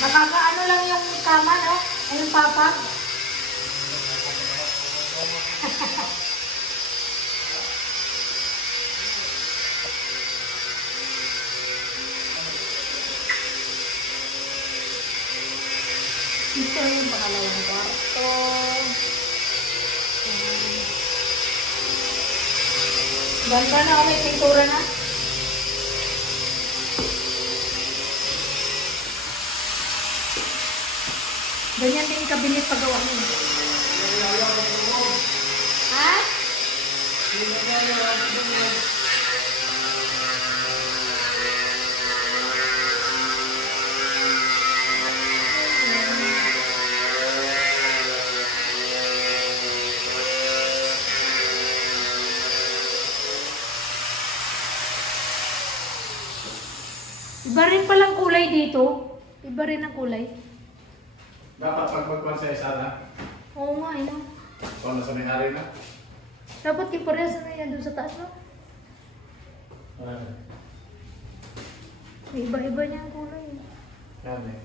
Nakakaano lang yung kama, no? Yung papa. Ito yung pangalawang kwarto. Ganda na ako, may pintura na. Ganyan din yung kabinet paggawa mo. Ha? Iba rin palang kulay dito. Iba rin ang kulay. Dapat pag magpansa isa na, Oo nga, no? kung nasa may-ari na. Dapat kiparehas na yan doon sa taas, no? May iba-iba niya ang kulay. Yan eh.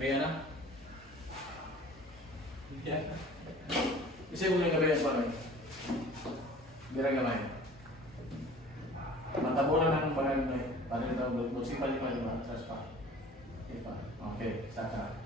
May ano? Yan. Kasi mo yung gabi yung panoy. Birang gamay. Matabunan ng mga gamay. Paano yung tawag? Magsipan yung mga saspa. Okay, saka.